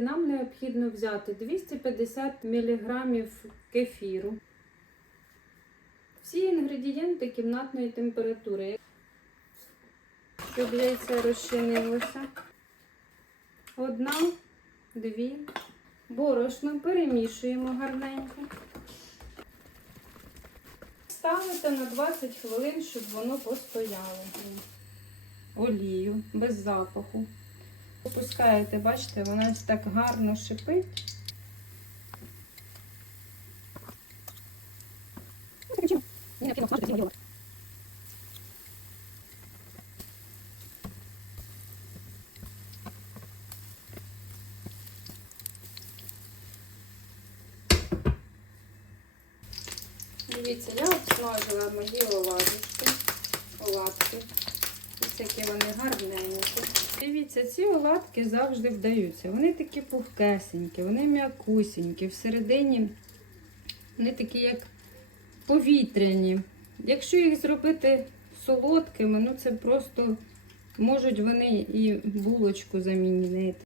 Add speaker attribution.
Speaker 1: Нам необхідно взяти 250 мг кефіру. Всі інгредієнти кімнатної температури. Щоб яйце розчинилося. Одна, дві. Борошно перемішуємо гарненько. Ставите на 20 хвилин, щоб воно постояло. Олію без запаху. Опускаєте, бачите, вона так гарно шипить. Дивіться, я обсмажила мої оладушки, які вони гарненькі. Дивіться, ці оладки завжди вдаються. Вони такі пухкесенькі, вони м'якусінькі. Всередині вони такі, як повітряні. Якщо їх зробити солодкими, ну це просто можуть вони і булочку замінити.